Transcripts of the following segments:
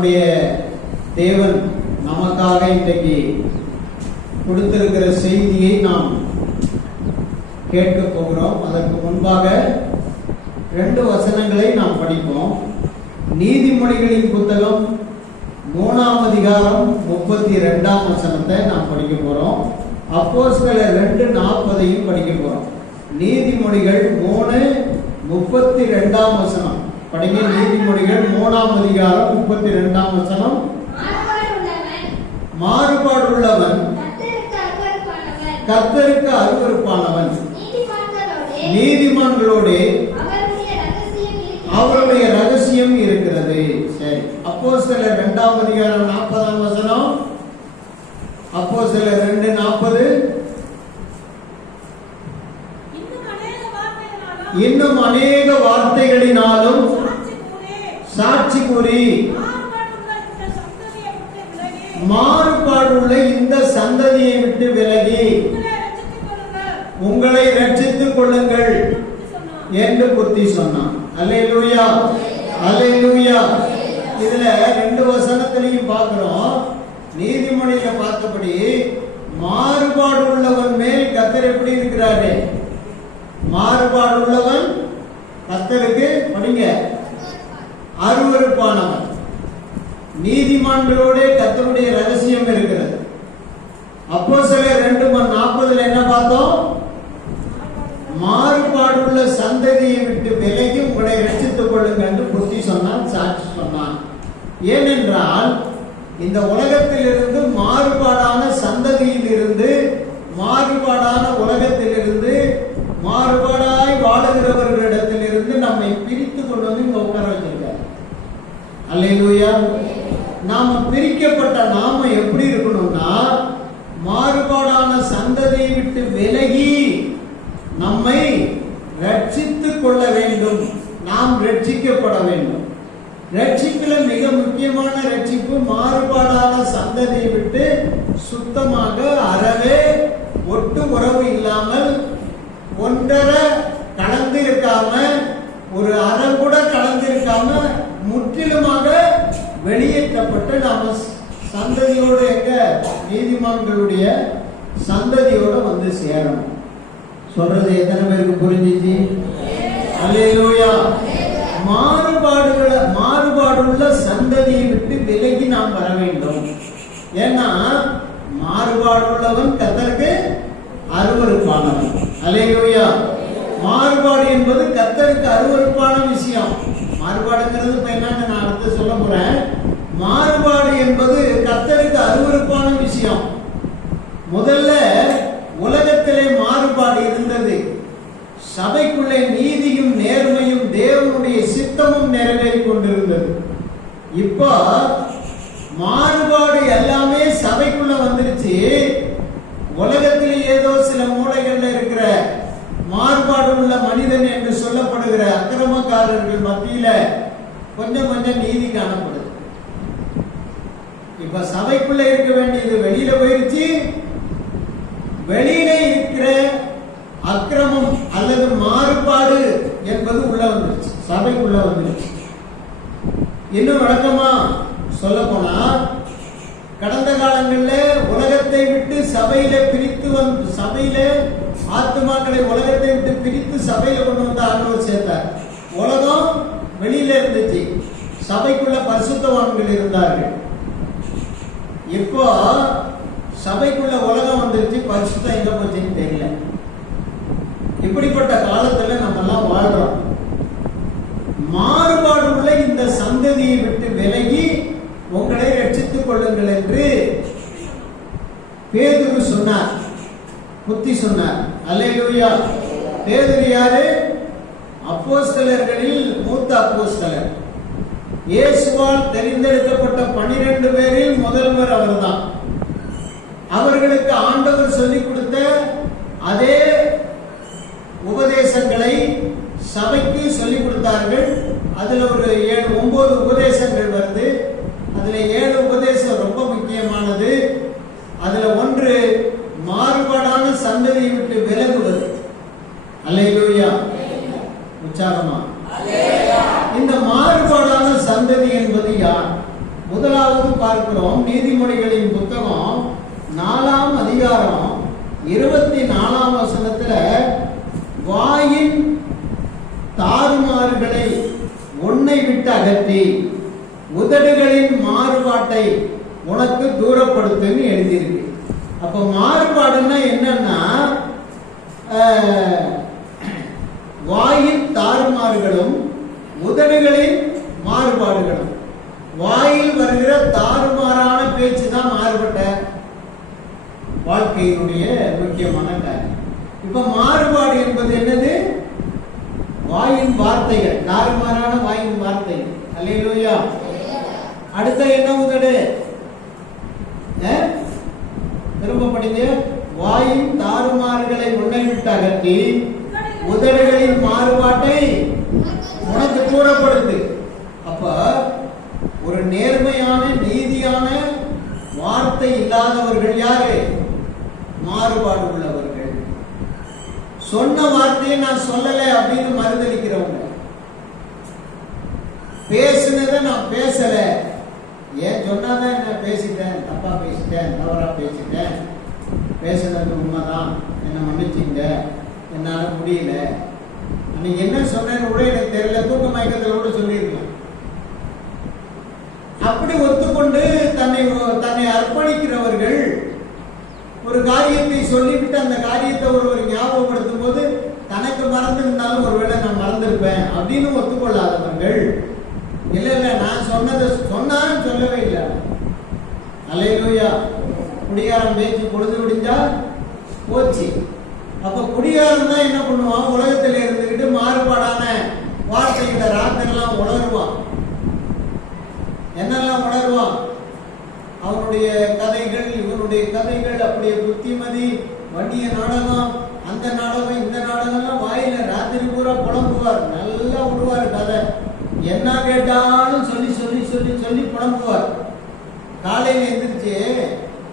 நம்முடைய தேவன் நமக்காக இன்றைக்கு கொடுத்திருக்கிற செய்தியை நாம் கேட்க போகிறோம். அதற்கு முன்பாக ரெண்டு வசனங்களை நாம் படிப்போம். நீதிமொழிகளின் புத்தகம் மூணாம் அதிகாரம் முப்பத்தி ரெண்டாம் வசனத்தை நாம் படிக்க போறோம். அப்போ சில ரெண்டு நாற்பதையும் படிக்க போறோம். நீதிமொழிகள் மூணு முப்பத்தி ரெண்டாம் வசனம். படிங்க நீதிமொழிகள் மூணாம் அதிகாரம் முப்பத்தி ரெண்டாம் வசனம். மாறுபாடுள்ளவன். கர்த்தருக்கு அருவருப்பானவன். நீதிமான்களோடே. நீதிமான்களோடே அவருடைய ரகசியம் இருக்கிறது. அவருடைய ரகசியம் இருக்கிறது. சரி. அப்போ சில இரண்டாம் அதிகாரம் நாற்பதாம் வசனம். அப்போ சில ரெண்டு நாற்பது இன்னும் அநேக வார்த்தைகளாலும் இன்னும் அநேக வார்த்தைகளினாலும் சாட்சி கூறி, மாறுபாடுள்ள இந்த சந்ததியை விட்டு விலகி, உங்களை ரட்சித்துக் கொள்ளுங்கள். என்று புத்தி சொன்னார். புத்தி சொன்னான். அல்லேலூயா. அல்லேலூயா. இதுல ரெண்டு வசனத்திலையும் பார்க்கிறோம். நீதிமொழியில பார்த்தபடி மாறுபாடு உள்ளவன் மேல் கத்தர் எப்படி இருக்கிறாரு? மாறுபாடு உள்ளவன் கத்தருக்கு படிங்க. அருவருப்பானவன். நீதிமான்களோட கத்தருடைய ரகசியம் இருக்கிறது. அப்போ சில ரெண்டு மணி நாற்பதுல என்ன பார்த்தோம்? மாறுபாடுள்ள சந்ததியை விட்டு விலகி உங்களை ரசித்துக் கொள்ளுங்க என்று புத்தி சொன்னான் சாட்சி சொன்னான். ஏனென்றால் இந்த உலகத்திலிருந்து மாறுபாடான சந்ததியில் இருந்து மாறுபாடான உலகத்தில் மாறுபாடாய் வாழுகிறவர்களிடத்திலிருந்து நம்மை பிரித்து கொண்டு வந்து இங்க உட்கார வச்சிருக்காரு அல்லேலூயா நாம பிரிக்கப்பட்ட நாம எப்படி இருக்கணும்னா மாறுபாடான சந்ததியை விட்டு விலகி நம்மை ரட்சித்துக் கொள்ள வேண்டும் நாம் ரட்சிக்கப்பட வேண்டும். ரட்சிப்புல மிக முக்கியமான ரட்சிப்பு மாறுபாடான சந்ததியை விட்டு சுத்தமாக அறவே ஒட்டு உறவு இல்லாமல் ஒன்றரை கலந்து இருக்காம ஒரு அற கூட கலந்து இருக்காம முற்றிலுமாக வெளியேற்றப்பட்டு நாம சந்ததியோடு எங்க? நீதிமான்களுடைய சந்ததியோட வந்து சேரணும். சொல்றது எத்தனை பேருக்கு புரிஞ்சிச்சு? அல்லேலூயா. மாறுபாடுகள மாறுபாடுள்ள சந்ததியை விட்டு விலகி நாம் வர வேண்டும். ஏன்னா மாறுபாடுள்ளவன் கத்தருக்கு அருவருப்பானவன். அலையோயா மாறுபாடு என்பது கத்தருக்கு அருவறுப்பான விஷயம். மாறுபாடுங்கிறது இப்போ என்னன்னு நான் அடுத்து சொல்ல போறேன். மாறுபாடு என்பது கத்தருக்கு அருவறுப்பான விஷயம். முதல்ல உலகத்திலே மாறுபாடு இருந்தது. சபைக்குள்ளே சித்தமும் நிறைவேறிக் கொண்டிருந்தது. இப்போ மாறுபாடு எல்லாமே சபைக்குள்ள வந்துருச்சு உலகத்தில் ஏதோ சில மூலைகள்ல இருக்கிற மாறுபாடு உள்ள மனிதன் என்று சொல்லப்படுகிற அக்கிரமக்காரர்கள் மத்தியில கொஞ்சம் கொஞ்சம் நீதி காணப்படுது. இப்ப சபைக்குள்ள இருக்க வேண்டியது வெளியில போயிருச்சு. வெளியில இருக்கிற அக்கிரமம் அல்லது மாறுபாடு என்பது உள்ள வந்து சபைக்குள்ள வந்துருச்சு இன்னும் வழக்கமா சொல்ல போனா கடந்த காலங்கள்ல உலகத்தை விட்டு சபையில பிரித்து வந்து சபையில ஆத்மாக்களை உலகத்தை விட்டு பிரித்து சபையில கொண்டு வந்து ஆண்டவர் சேர்த்தார். உலகம் வெளியில இருந்துச்சு. சபைக்குள்ள பரிசுத்தவான்கள் இருந்தார்கள். இப்போ சபைக்குள்ள உலகம் வந்துருச்சு பரிசுத்தம் எங்க போச்சுன்னு தெரியல. இப்படிப்பட்ட காலத்துல நம்ம எல்லாம் வாழ்றோம். மாறுபாடு உள்ள இந்த சந்ததியை விட்டு விலகி உங்களை ரட்சித்துக் கொள்ளுங்கள் என்று பேதுரு சொன்னார். புத்தி சொன்னார். அல்லேலூயா. பேதுரு யாரு? அப்போஸ்தலர்களில் மூத்த அப்போஸ்தலர். இயேசுவால் தெரிந்தெடுக்கப்பட்ட பனிரெண்டு பேரில் முதல்வர் அவர்தான். அவர்களுக்கு ஆண்டவர் சொல்லிக் கொடுத்த அதே உபதேசங்களை சபைக்கு சொல்லிக் கொடுத்தார்கள். அதில் ஒரு ஏழு ஒம்பது உபதேசங்கள் வருது. அதில் ஏழு உபதேசம் ரொம்ப முக்கியமானது. அதில் ஒன்று மாறுபாடான சந்ததி விட்டு விலகுவது. அல்லையா உற்சாகமா. இந்த மாறுபாடான சந்ததி என்பது யார்? முதலாவது பார்க்கிறோம் நீதிமொழிகளின் புத்தகம் நாலாம் அதிகாரம் இருபத்தி நாலாம் வசனத்துல தாறுமாறுகளை உன்னை விட்டு அகற்றி உதடுகளின் மாறுபாட்டை உனக்கு தூரப்படுத்துன்னு எழுதியிருக்கு. அப்ப மாறுபாடுன்னா என்னன்னா வாயில் வாயின் தாறுமாறுகளும் உதடுகளின் மாறுபாடுகளும். வாயில் வருகிற தாறுமாறான பேச்சு தான் மாறுபட்ட வாழ்க்கையினுடைய முக்கியமான காரியம். இப்ப மாறுபாடு என்பது என்னது? வாயின் வார்த்தைகள் தாறுமாறான வாயின் வார்த்தைகள். அல்லேலூயா. அடுத்த என்ன உதடு அஹ்? திரும்ப படிங்க. வாயின் தாறுமாறுகளை உன்னை விட்டு அகற்றி உதடுகளின் மாறுபாட்டை உனக்கு கூறப்படுது அப்ப ஒரு நேர்மையான நீதியான வார்த்தை இல்லாதவர்கள் யாரு? மாறுபாடு சொன்ன வார்த்தையை நான் சொல்லலை அப்படின்னு மறுதளிக்கிறவங்க பேசுனதை நான் பேசல. ஏன் சொன்னாதான் என்ன பேசிட்டேன்? தப்பா பேசிட்டேன் தவறா பேசிட்டேன். பேசுனது உண்மைதான். என்னை மன்னிச்சிங்க. என்னால முடியல. நீங்க என்ன சொன்னேன்னு கூட எனக்கு தெரியல. தூக்க மயக்கத்தில் கூட சொல்லியிருக்கலாம். அப்படி ஒத்துக்கொண்டு தன்னை தன்னை அர்ப்பணிக்கிறவர்கள் ஒரு காரியத்தை சொல்லிவிட்டு அந்த காரியத்தை ஒருவர் ஞாபகப்படுத்தும் தனக்கு மறந்துருந்தாலும் ஒருவேளை நான் மறந்திருப்பேன் அப்படின்னு ஒத்துக்கொள்ளாதவர்கள். இல்ல இல்ல நான் சொன்னதை சொன்னான்னு சொல்லவே இல்லை. அலையிலூயா குடிகாரம் பேச்சு பொழுது விடிஞ்சா போச்சு. அப்ப குடிகாரம் தான் என்ன பண்ணுவான்? உலகத்தில் இருந்துகிட்டு மாறுபாடான வார்த்தைகளை ராத்திரெல்லாம் உணருவான் என்னெல்லாம் உணர்வான் அவனுடைய கதைகள் இவனுடைய கதைகள் அப்படியே புத்திமதி வண்டிய நாடகம் அந்த நாடகம் இந்த நாடகம்லாம் வாயில ராத்திரி பூரா புலம்புவார். நல்லா விடுவார் கதை. என்ன கேட்டாலும் சொல்லி சொல்லி சொல்லி சொல்லி புலம்புவார். காலையில எந்திரிச்சு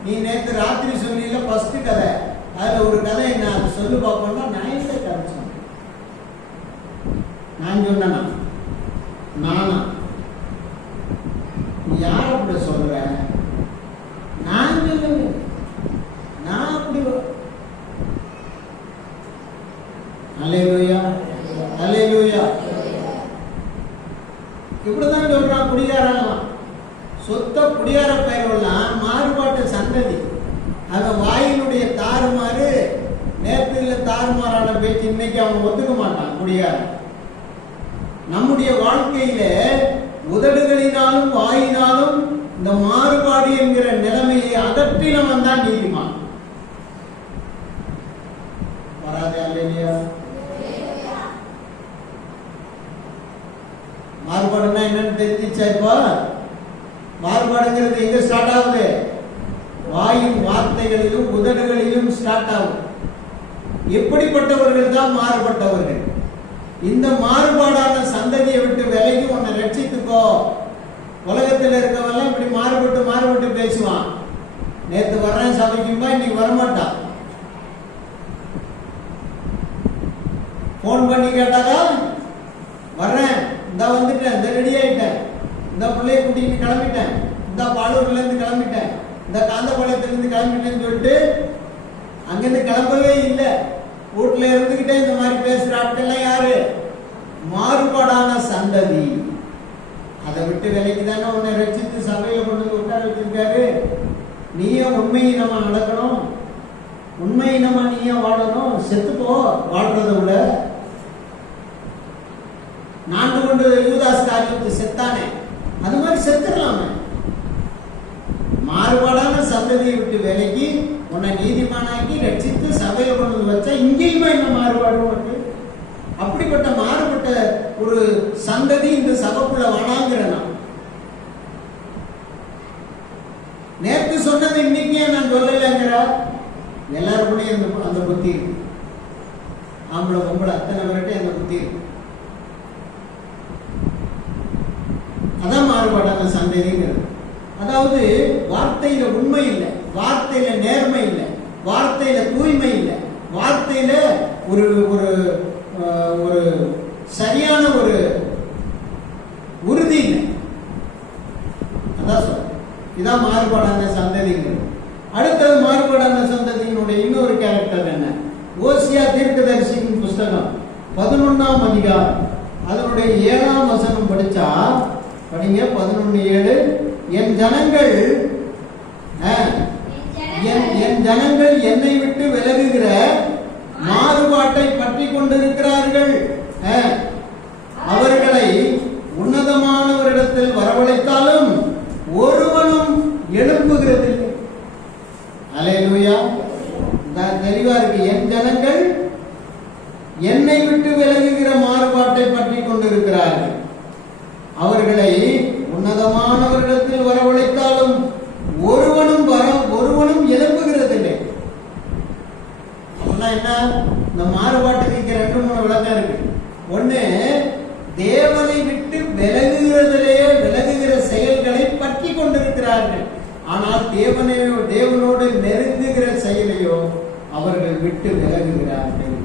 நீ நேத்து ராத்திரி சொல்லியில ஃபஸ்ட்டு கதை. அதுல ஒரு கதை என்ன? அது சொல்லு பார்ப்போம்னா நான் இல்லை கதை சொன்னேன் நான் சொன்னா நானா நீ யார் அப்படி சொல்ற நான் சொல்லல நான் அப்படி அலையிலூயா அலையிலூயா இப்படிதான் சொல்றான் குடிகாரங்களாம் சொத்த குடியார பெயரெல்லாம் மாறுபாட்டு சந்ததி அவன் வாயினுடைய தாறுமாறு நேரத்தில் தாறுமாறான பேச்சு இன்னைக்கு அவன் ஒத்துக்க மாட்டான் குடியாரன் நம்முடைய வாழ்க்கையில உதடுகளினாலும் வாயினாலும் இந்த மாறுபாடு என்கிற நிலைமையை அகற்றினவன் தான் நீதிமான் வராதே அல்லையா மாறுபாடுன்னா என்னன்னு தெரிஞ்சிச்சா இப்போ? மாறுபாடுங்கிறது எங்க ஸ்டார்ட் ஆகுது? வாயின் வார்த்தைகளிலும் உதடுகளிலும் ஸ்டார்ட் ஆகும். எப்படிப்பட்டவர்கள் தான் மாறுபட்டவர்கள்? இந்த மாறுபாடான சந்ததியை விட்டு விலகி உன்னை ரட்சித்துக்கோ. உலகத்தில் இருக்கவெல்லாம் இப்படி மாறுபட்டு மாறுபட்டு பேசுவான். நேத்து வர்றேன் சபைக்குமா இன்னைக்கு வரமாட்டான். ஃபோன் பண்ணி கேட்டாக்கா வர்றேன். இந்த வந்துட்டேன். இந்த ரெடி ஆயிட்டேன். இந்த பிள்ளைய கூட்டிட்டு கிளம்பிட்டேன். இந்த பாலூர்ல இருந்து கிளம்பிட்டேன். இந்த காந்தபாளையத்துலேருந்து கிளம்பிட்டேன்னு சொல்லிட்டு அங்கிருந்து கிளம்பவே இல்லை. வீட்டுல இருந்துகிட்டே இந்த மாதிரி பேசுற ஆட்கள்லாம் யாரு? மாறுபாடான சந்ததி. அதை விட்டு விலைக்கு தானே உன்னை ரசித்து சபையில கொண்டு வந்து உட்கார வச்சிருக்காரு. நீயும் உண்மையை நம்ம நடக்கணும். உண்மையை நம்ம நீயும் வாழணும். செத்துப்போ வாழ்றதை விட. நான்கு கொண்டு யூதாஸ் காரியத்தை செத்தானே? அது மாதிரி செத்துடலாமே மாறுபாடான சந்ததியை விட்டு விலகி உன்னை நீதிமானாக்கி ரட்சித்து சபையை கொண்டு வந்து வச்சா இங்கேயுமே என்ன மாறுபாடு உனக்கு? அப்படிப்பட்ட மாறுபட்ட ஒரு சந்ததி இந்த சபைக்குள்ள வேணாங்கிற நான். நேற்று சொன்னது இன்னைக்கே நான் சொல்லலைங்கிற? எல்லாருக்குள்ளேயும் அந்த அந்த புத்தி இருக்கு. ஆம்பளை பொம்பளை அத்தனை பேர்கிட்ட அந்த புத்தி இருக்கு. அதான் சந்ததிங்கிறது அதாவது வார்த்தையில உண்மை இல்லை வார்த்தையில நேர்மை இல்லை வார்த்தையில தூய்மை இல்லை வார்த்தையில ஒரு ஒரு ஒரு சரியான ஒரு உறுதி இல்லை. அதான் சொல்றேன். இதான் மாறுபாடான சந்ததிங்கிறது அடுத்தது மாறுபாடான சந்ததியினுடைய இன்னொரு கேரக்டர் என்ன? ஓசியா தீர்க்கதரிசியின் புஸ்தகம் பதினொன்னாம் அதிகாரம். அதனுடைய ஏழாம் வசனம் படிச்சா படிங்க பதினொன்னு ஏழு. என் ஜனங்கள் என் என் ஜனங்கள் என்னை விட்டு விலகுகிற மாறுபாட்டை பற்றி கொண்டிருக்கிறார்கள் ஆ, அவர்களை உன்னதமானவரிடத்தில் வரவழைத்தாலும் ஒருவனும் எழுப்புகிறதில்லை அலையலூயா தெளிவா இருக்கு என் ஜனங்கள் என்னை விட்டு விலகுகிற மாறுபாட்டை பற்றி கொண்டிருக்கிறார்கள் அவர்களை உன்னதமானவரிடத்தில் வரவழைத்தாலும் ஒருவனும் வர ஒருவனும் எழுப்புகிறதில்லை அப்படின்னா என்ன இந்த மாறுபாட்டுக்கு இங்க ரெண்டு மூணு விளக்கம் இருக்கு ஒண்ணு தேவனை விட்டு விலகுகிறதிலேயே விலகுகிற செயல்களை பற்றி கொண்டிருக்கிறார்கள் ஆனால் தேவனையோ தேவனோடு நெருங்குகிற செயலையோ அவர்கள் விட்டு விலகுகிறார்கள்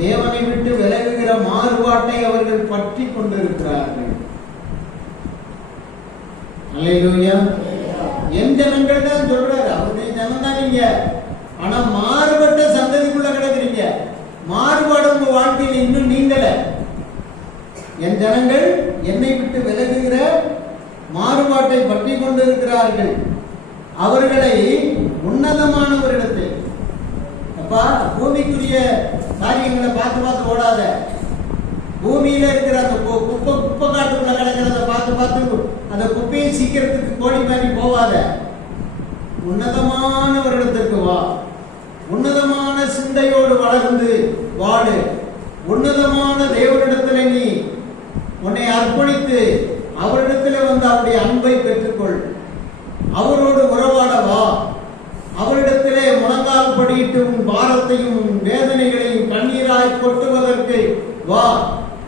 தேவனை விட்டு விலகுகிற மாறுபாட்டை அவர்கள் பற்றி கொண்டிருக்கிறார்கள். என் ஜனங்கள் தான் சொல்றாரு. அவருடைய ஜனம் தான் நீங்க ஆனா மாறுபட்ட சந்ததிக்குள்ள கிடக்குறீங்க. மாறுபாடு உங்க வாழ்க்கையில் இன்னும் நீங்கள என் ஜனங்கள் என்னை விட்டு விலகுகிற மாறுபாட்டை பற்றி கொண்டிருக்கிறார்கள். அவர்களை உன்னதமான ஒரு இடத்து அப்பா பூமிக்குரிய காரியங்களை பார்த்து பார்த்து ஓடாத. பூமியில இருக்கிற அந்த குப்பை குப்பை காட்டுக்குள்ள கிடக்கிறத பார்த்து பார்த்து அந்த குப்பையை சீக்கிரத்துக்கு கோடி மாதிரி போவாத. உன்னதமான ஒரு உன்னதமான சிந்தையோடு வளர்ந்து வாழு உன்னதமான தேவனிடத்துல நீ உன்னை அர்ப்பணித்து அவரிடத்துல வந்து அவருடைய அன்பை பெற்றுக்கொள் அவரோடு உறவாட வா அவரிடத்திலே முழங்கால் படியிட்டு உன் பாரத்தையும் உன் வேதனைகளையும் கண்ணீராய் கொட்டுவதற்கு வா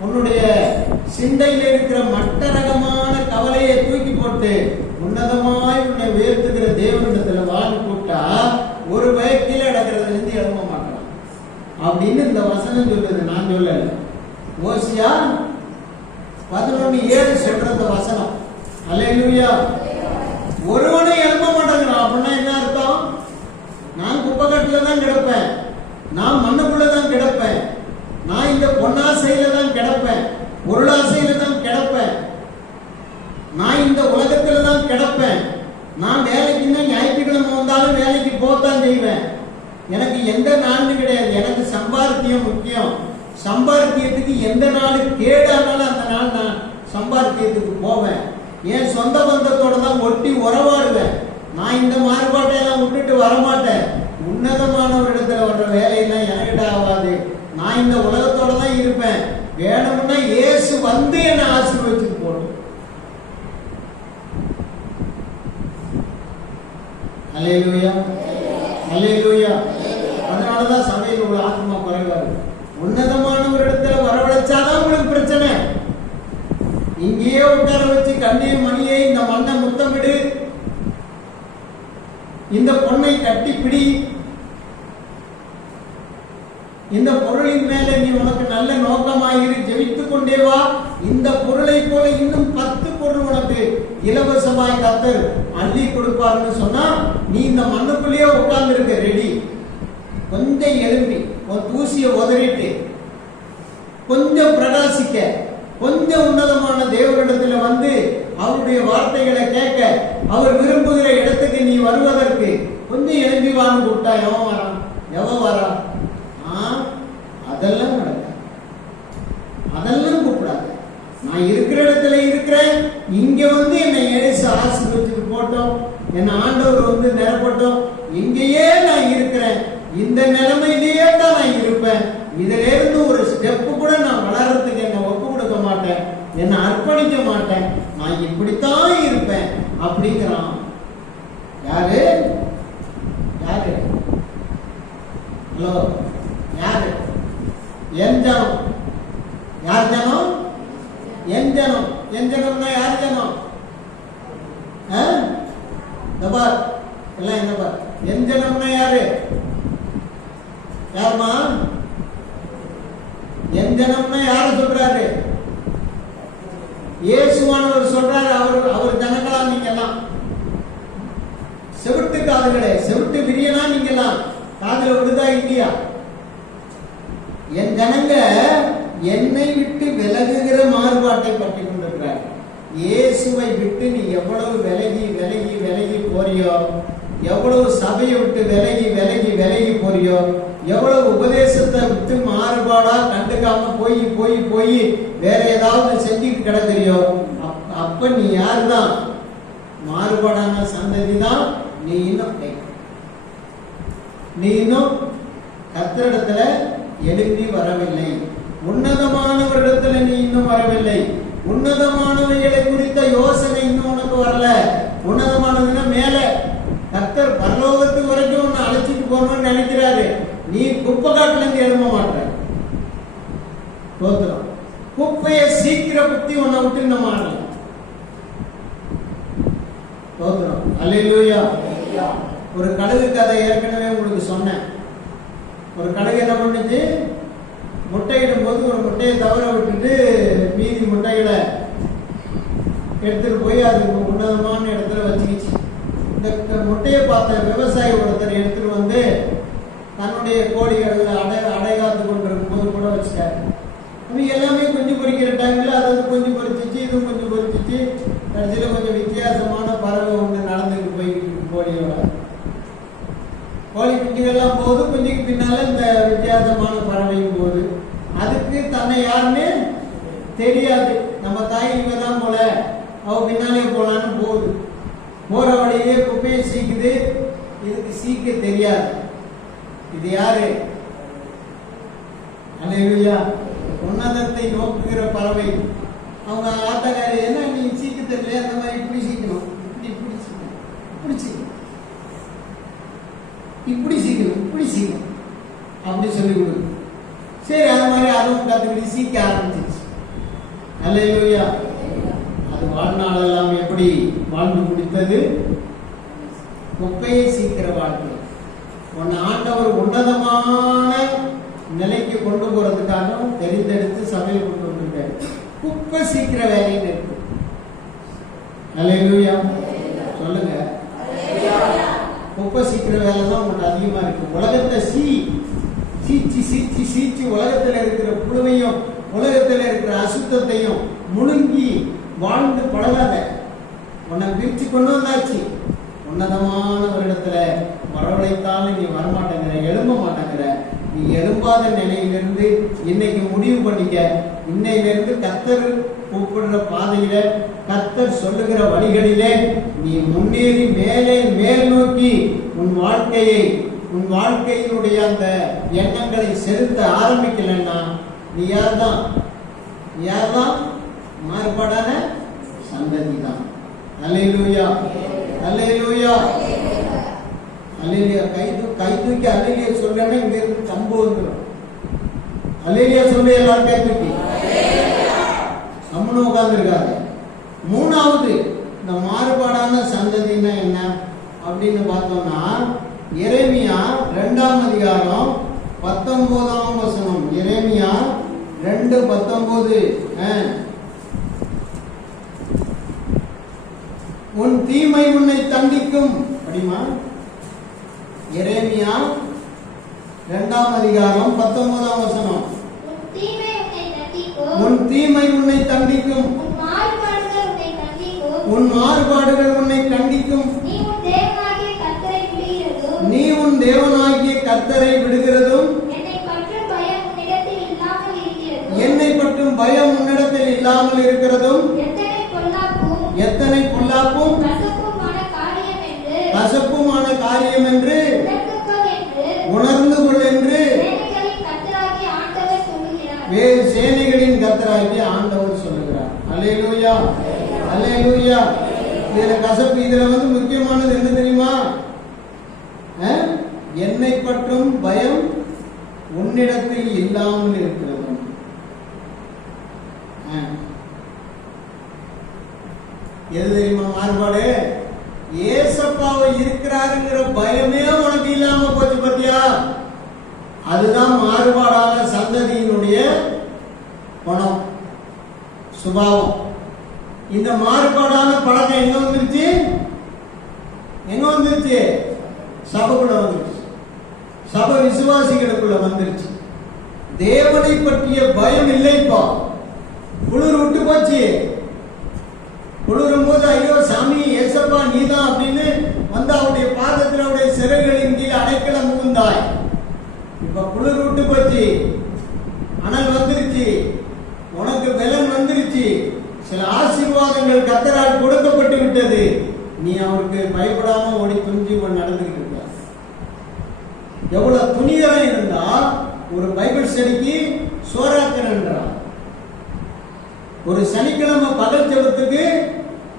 உன்னுடைய சிந்தையில் இருக்கிற மட்ட ரகமான கவலையை தூக்கி போட்டு உன்னதமாய் உன்னை உயர்த்துகிற தேவனிடத்துல வான்னு கூட்டா ஒரு வயக்கில இடக்கிறதுல இருந்து எழும்ப மாட்டான் அப்படின்னு இந்த வசனம் சொல்லுது நான் சொல்லல ஓசியா பதினொன்னு ஏழு சொல்ற இந்த வசனம் அல்லேலூயா ஒருவனை எழுப்ப மாட்டேங்கிறான் அப்படின்னா என்ன அர்த்தம் நான் தான் கிடப்பேன். நான் மண்ணுக்குள்ள தான் கிடப்பேன். நான் இந்த பொன்னாசையில தான் கிடப்பேன். பொருளாசையில தான் கிடப்பேன். நான் இந்த உலகத்துல தான் கிடப்பேன். நான் வேலைக்குன்னா ஞாயிற்றுக்கிழமை வந்தாலும் வேலைக்கு போத்தான் செய்வேன். எனக்கு எந்த நாள் கிடையாது. எனக்கு சம்பாத்தியம் முக்கியம். சம்பாத்தியத்துக்கு எந்த நாள் கேடானாலும் அந்த நாள் நான் சம்பாத்தியத்துக்கு போவேன். என் சொந்த பந்தத்தோட தான் ஒட்டி உறவாடுவேன். நான் இந்த மாறுபாட்டை எல்லாம் விட்டுட்டு வரமாட்டேன். உன்னதமானவரிடத்துல வர்ற வேலையெல்லாம் எனக்கிட்ட ஆகாது நான் இந்த உலகத்தோட தான் இருப்பேன். வேணும்னா இயேசு வந்து என்னை ஆசீர்வதிச்சுட்டு போடும் அல்லேலூயா அல்லேலூயா அதனாலதான் சபையில் உள்ள ஆத்மா குறைவா இருக்கு உன்னதமானவரிடத்துல வரவழைச்சாதான் உங்களுக்கு பிரச்சனை. இங்கேயே உட்கார வச்சு கண்ணே மணியை இந்த மண்ணை முத்தமிடு. இந்த பொண்ணை கட்டி பிடி. இந்த பொருளின் மேலே நீ உனக்கு நல்ல நோக்கமாயிரு ஜெபித்துக் கொண்டே வா. இந்த பொருளை போல இன்னும் பத்து பொருள் உனக்கு இலவசமாய் கத்தர் அள்ளி கொடுப்பாருன்னு சொன்னா நீ இந்த மண்ணுக்குள்ளேயே உட்கார்ந்து இருக்க ரெடி கொஞ்சம் எழும்பி ஒரு தூசியை உதறிட்டு கொஞ்சம் பிரகாசிக்க கொஞ்சம் உன்னதமான தேவனிடத்துல வந்து அவருடைய வார்த்தைகளை கேட்க அவர் விரும்புகிற இடத்துக்கு நீ வருவதற்கு கொஞ்சம் எழும்பி வான்னு கூப்பிட்டா எவன் வரான்? எவன் வரான்? அதெல்லாம் நடக்காது. அதெல்லாம் கூப்பிடாது. நான் இருக்கிற இடத்துல இருக்கிறேன் இங்க வந்து என்னை ஏசு ஆசீர்வதிச்சுட்டு போட்டோம். என் ஆண்டவர் வந்து நிரப்பட்டோம். இங்கேயே நான் இருக்கிறேன். இந்த நிலைமையிலேயே தான் நான் இருப்பேன். இதுல இருந்து ஒரு ஸ்டெப் கூட நான் வளர்றதுக்கு என்னை ஒப்பு கொடுக்க மாட்டேன். என்னை அர்ப்பணிக்க மாட்டேன். நான் இப்படித்தான் இருப்பேன் அப்படிங்கிறான் யாரு? யாரு? ஹலோ. என் ஜனம். யார் ஜனம்? என் ஜனம். என் ஜனம்னா யார் ஜனம்? பார். எல்லாம் என்ன பார். என் ஜனம்னா யாரு? யாருமா? என் ஜனம்னா யாரு சொல்றாரு? இயேசுவானவர் சொல்றாரு. அவர் அவர் ஜனங்களா நீங்க எல்லாம் செவிட்டு காதுகளே செவிட்டு விரியனா நீங்க கேட்கலாம் காதுல விடுதா இல்லையா? என் ஜனங்க என்னை விட்டு விலகுகிற மாறுபாட்டை பற்றி கொண்டிருக்கிறார். இயேசுவை விட்டு நீ எவ்வளவு விலகி விலகி விலகி போறியோ எவ்வளவு சபையை விட்டு விலகி விலகி விலகி போறியோ எவ்வளவு உபதேசத்தை விட்டு மாறுபாடா கண்டுக்காம போய் போய் போய் வேற ஏதாவது செஞ்சுட்டு கிடக்குறியோ அப்- அப்ப நீ யாருதான்? மாறுபாடான சந்ததி தான் நீ இன்னும். நீ இன்னும் கத்திரிடத்துல எழுப்பி வரவில்லை. உன்னதமானவரிடத்துல நீ இன்னும் வரவில்லை. உன்னதமானவைகளை குறித்த யோசனை இன்னும் உனக்கு வரல. உன்னதமானதுன்னா மேல. கர்த்தர் பரலோகத்துக்கு வரைக்கும் உன்னை அழைச்சிட்டு போகணும்னு நினைக்கிறாரு. நீ குப்பை காட்டுல இருந்து எழும்ப மாட்ட தோத்துறோம் குப்பையை சீக்கிர புத்தி உன்னை விட்டு இந்த மாடலாம் தோத்துறோம் அல்லேலூயா. ஒரு கழுகு கதை ஏற்கனவே உங்களுக்கு சொன்னேன். ஒரு கழுகு என்ன பண்ணுச்சு முட்டையிடும் போது ஒரு முட்டையை தவற விட்டுட்டு மீதி முட்டைகளை எடுத்துட்டு போய் அது உன்னதமான இடத்துல வச்சுக்கிச்சு. இந்த முட்டையை பார்த்த விவசாயி ஒருத்தர் எடுத்துட்டு வந்து தன்னுடைய கோழிகள் அடை அடைகாத்து கொண்டிருக்கும் போது கூட வச்சுட்டார். அப்படி எல்லாமே குஞ்சு பொறிக்கிற டைம்ல அது குஞ்சு பொறிச்சிச்சு இதுவும் குஞ்சு பொறிச்சிச்சு. கடைசியில் கொஞ்சம் வித்தியாசமான பறவை ஒன்று நடந்துக்கிட்டு போய்கிட்டு இருக்கு கோழியோட. கோழி குஞ்சுகள்லாம் போகுது குஞ்சு பின்னால இந்த வித்தியாசமான பறவையும் போகுது அதுக்கு தன்னை யாருன்னு தெரியாது. நம்ம தாய் இவங்க தான் போல அவ பின்னாலே போலான்னு போகுது. போற வழியிலே குப்பையை சீக்குது. இதுக்கு சீக்க தெரியாது. இது யாரு? அலையா உன்னதத்தை நோக்குகிற பறவை. அவங்க ஆட்டக்காரி என்ன நீ சீக்க தெரியல அந்த மாதிரி இப்படி சீக்கணும். இப்படி இப்படி சீக்கணும். இப்படி சீக்கணும். இப்படி சீக்கணும். இப்படி சீக்கணும். அப்படி சொல்லி கொடு. சரி அது மாதிரி அதுவும் கத்துக்கிட்டு சீக்க ஆரம்பிச்சிச்சு அல்லேலூயா. அது வாழ்நாளெல்லாம் எப்படி வாழ்ந்து முடித்தது? குப்பையை சீக்கிர வாழ்க்கை. உன்னை ஆண்டவர் உன்னதமான நிலைக்கு கொண்டு போறதுக்காக தெரிந்தெடுத்து சபையில் கொண்டு வந்திருக்காரு. குப்பை சீக்கிர வேலைன்னு இருக்கு. அல்லேலூயா. சொல்லுங்க. குப்பை சீக்கிர வேலை தான் உங்கள்கிட்ட அதிகமா இருக்கு. உலகத்தை சீ சீச்சி சீச்சி சீச்சி உலகத்தில் இருக்கிற புழுவையும் உலகத்தில் இருக்கிற அசுத்தத்தையும் முழுங்கி வாழ்ந்து பழகாத. உன்னை பிரிச்சு கொண்டு வந்தாச்சு. உன்னதமான ஒரு இடத்துல வரவழைத்தாலும் நீ வரமாட்டேங்கிற எழும்ப மாட்டேங்கிற. நீ எழும்பாத நிலையிலிருந்து இன்னைக்கு முடிவு பண்ணிக்க. இன்னையிலிருந்து கத்தர் கூப்பிடுற பாதையில கத்தர் சொல்லுகிற வழிகளிலே நீ முன்னேறி மேலே மேல் நோக்கி உன் வாழ்க்கையை உன் வாழ்க்கையினுடைய அந்த எண்ணங்களை செலுத்த ஆரம்பிக்கலைன்னா நீ யார்தான்? யார் தான் மாறுபாடான சந்ததி தான் அல்லேலூயா. அல்லேலூயா. அல்லேலியா. கை கை தூக்கி அல்லேலியா சொல்லனா இங்க இருந்து கம்பு வந்துடும் அல்லேலியா சொல்லி எல்லாரும் கை தூக்கி. நம்மளும் உட்கார்ந்துருக்காங்க மூணாவது இந்த மாறுபாடான சந்ததினா என்ன? அப்படின்னு பார்த்தோம்னா இறை பத்தொன்பதாம் வசனம். எரேமியா ரெண்டு பத்தொன்பது. உன் தீமை உன்னை தண்டிக்கும். அப்படிமா எரேமியா இரண்டாம் அதிகாரம் பத்தொன்பதாம் வசனம். உன் தீமை உன்னை தண்டிக்கும். உன் மாறுபாடுகள் உன்னை கண்டிக்கும் நீ உன் தேவனாகிய கர்த்தரை விடுகிறதும் நீ உன் தேவனாகிய கர்த்தரை விடுகிறதும் என்னை பற்றும் பயம் உன்னிடத்தில் இல்லாமல் இருக்கிறது என்னை பற்றும் பயம் உன்னிடத்தில் இல்லாமல் இருக்கிறதும் எத்தனை பொல்லாப்பும் கசப்புமான காரியம் என்று உணர்ந்து கொள் என்று சேனைகளின் கர்த்தராகிய ஆண்டவர் சொல்லுகிறார். வேறு சேனைகளின் கர்த்தராகிய ஆண்டவர் சொல்லுகிறார். அல்லேலூயா. அல்லேலூயா. இதுல கசப்பு இதுல வந்து முக்கியமானது என்ன தெரியுமா? என்னை பற்றும் பயம் உன்னிடத்தில் இல்லாமல் இருக்கிறது. தெரியுமா ஏசப்பாவை இருக்கிறாருங்கிற பயமே உனக்கு இல்லாம போச்சு பத்தியா அதுதான் மாறுபாடான சந்ததியினுடைய பணம் சுபாவம். இந்த மாறுபாடான பழக்கம் எங்க வந்துருச்சு? எங்க வந்துருச்சு? சபைக்குள்ள வந்துருச்சு. சபை விசுவாசிகளுக்குள்ள வந்துருச்சு. தேவனை பற்றிய பயம் இல்லைப்பா. குளிர் விட்டு போச்சு. குளிரும் போது ஐயோ சாமி ஏசப்பா நீதான் அப்படின்னு வந்து அவருடைய பாதத்தில் அவருடைய சிறைகளின் கீழ் அடைக்கலம் முகுந்தாய். இப்ப குளிர் விட்டு போச்சு. அனல் வந்துருச்சு. உனக்கு பலன் வந்துருச்சு. சில ஆசீர்வாதங்கள் கத்தரால் கொடுக்கப்பட்டு விட்டது. நீ அவருக்கு பயப்படாம ஓடி துணிஞ்சு நடந்துகிட்டு இருக்க எவ்வளவு துணிகரம் இருந்தா ஒரு பைபிள் ஸ்டடிக்கு என்றான் ஒரு சனிக்கிழமை பகல் ஜெபத்துக்கு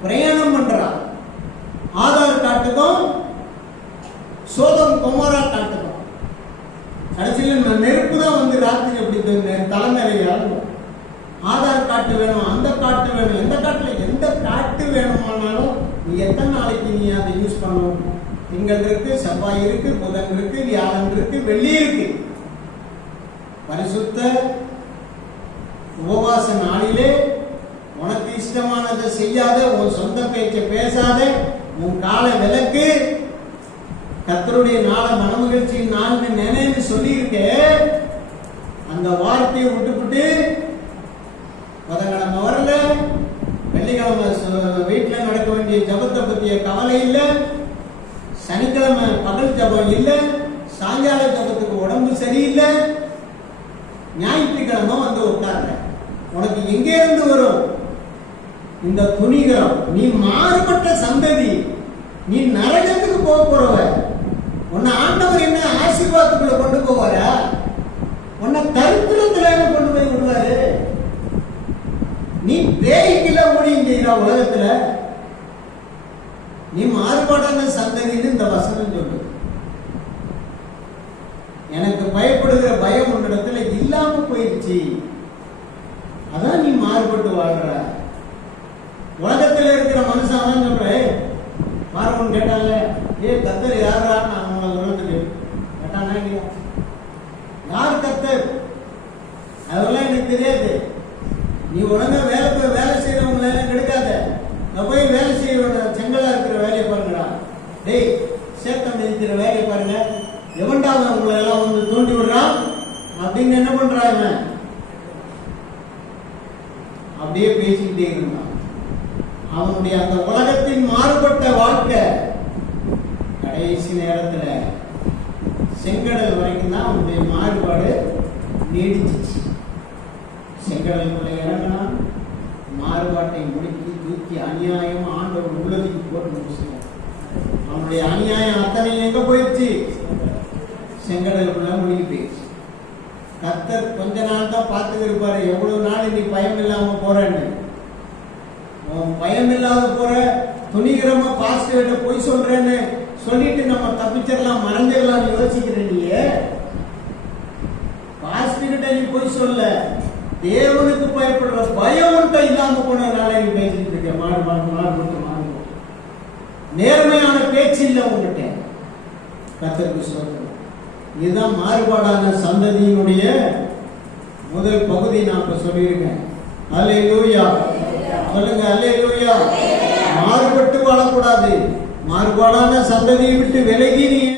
பிரயாணம் பண்றான். ஆதார் காட்டுக்கும் சோதம் குமாரா காட்டுக்கும். கடைசியில் நான் நெருப்பு தான் வந்து ராத்திரி அப்படி தலைமையில ஆதார் காட்டு வேணும் அந்த காட்டு வேணும் எந்த காட்டுல எந்த காட்டு வேணுமானாலும் நீ எத்தனை நாளைக்கு நீ அதை யூஸ் பண்ணணும்? திங்கள் இருக்கு செவ்வாய் இருக்கு புதன் இருக்கு வியாழன் இருக்கு வெள்ளி இருக்கு. பரிசுத்த உபவாச நாளிலே உனக்கு இஷ்டமானதை செய்யாத உன் சொந்த பேச்சை பேசாத உன் காலை விளக்கு. கத்தருடைய நாளை மனமகிழ்ச்சியின் நாள்னு நினைன்னு சொல்லியிருக்க. அந்த வார்த்தையை விட்டுவிட்டு புதன்கிழமை வரல வெள்ளிக்கிழமை வீட்டில் நடக்க வேண்டிய ஜபத்தை பற்றிய கவலை இல்லை சனிக்கிழமை பகல் ஜபம் இல்லை சாயங்கால ஜபத்துக்கு உடம்பு சரியில்லை. ஞாயிற்றுக்கிழமை வந்து உட்கார்ற உனக்கு எங்கே இருந்து வரும்? இந்த துணிகரம் நீ மாறுபட்ட சந்ததி நீ நரகத்துக்கு போக போறவ. உன்னை ஆண்டவர் என்ன ஆசீர்வாதத்துக்குள்ள கொண்டு போவாரா? உன்னை தரித்திரத்துல கொண்டு போய் விடுவாரு. நீ பேய்க்குள்ள முடியும் செய்யற உலகத்துல நீ மாறுபாடான சந்ததின்னு இந்த வசனம் சொல்லு எனக்கு பயப்படுகிற பயம் உன்னிடத்துல இல்லாம போயிடுச்சு அதான் நீ மாறுபட்டு வாழ்ற. உலகத்தில் இருக்கிற மனுஷன் தான் சொல்றேன் பார்வன் கேட்டாங்க ஏ கத்தர் யாரா நான் உங்களை உலகத்துக்கு கேட்டானா இல்லையா யார் கத்தர் அதெல்லாம் எனக்கு தெரியாது நீ ஒழுங்கா வேலை போய் வேலை செய்யறவங்களை எல்லாம் கெடுக்காத நான் போய் வேலை செய்யற செங்கலா இருக்கிற வேலையை பாருங்கடா டேய் சேத்தம் மிதிக்கிற வேலையை பாருங்க எவன்டா அவன் உங்களை எல்லாம் வந்து தூண்டி விடுறான் அப்படின்னு என்ன பண்றாங்க அப்படியே பேசிக்கிட்டே இருந்தான் அவனுடைய அந்த உலகத்தின் மாறுபட்ட வாழ்க்கை கடைசி நேரத்துல செங்கடல் வரைக்கும் தான் அவனுடைய மாறுபாடு நீடிச்சிச்சு செங்கடலுக்குள்ள இறங்கினா மாறுபாட்டை முடுக்கி தூக்கி அநியாயம் ஆண்டவர் உள்ளதுக்கு போட்டு முடிச்சுட்டார் அவனுடைய அநியாயம் அத்தனை எங்க போயிடுச்சு செங்கடலுக்குள்ள முழுகி போயிடுச்சு கத்தர் கொஞ்ச நாள் தான் பார்த்துட்டு இருப்பாரு எவ்வளவு நாள் நீ பயம் இல்லாம போறேன்னு. உன் பயம் இல்லாத போற துணிகரமா பாஸ்டர்கிட்ட போய் சொல்றேன்னு சொல்லிட்டு நம்ம தப்பிச்சிடலாம் மறந்துடலாம் யோசிக்கிற நீயே. பாஸ்டர்கிட்ட நீ போய் சொல்ல. தேவனுக்கு பயப்படுற பயம் மட்டும் இல்லாம போனதுனால நீ பேசிட்டு இருக்க. மாறு மாறு மாறு மாறு மாறு. நேர்மையான பேச்சு இல்லை உங்ககிட்ட கத்தருக்கு சொல்றேன் இதுதான் மாறுபாடான சந்ததியினுடைய முதல் பகுதி நான் இப்ப சொல்லியிருக்கேன். அல்லேலூயா. சொல்லுங்க அல்லேலூயா. மாறுபட்டு வாழக்கூடாது. மாறுபாடான சந்ததியை விட்டு விலகி நீ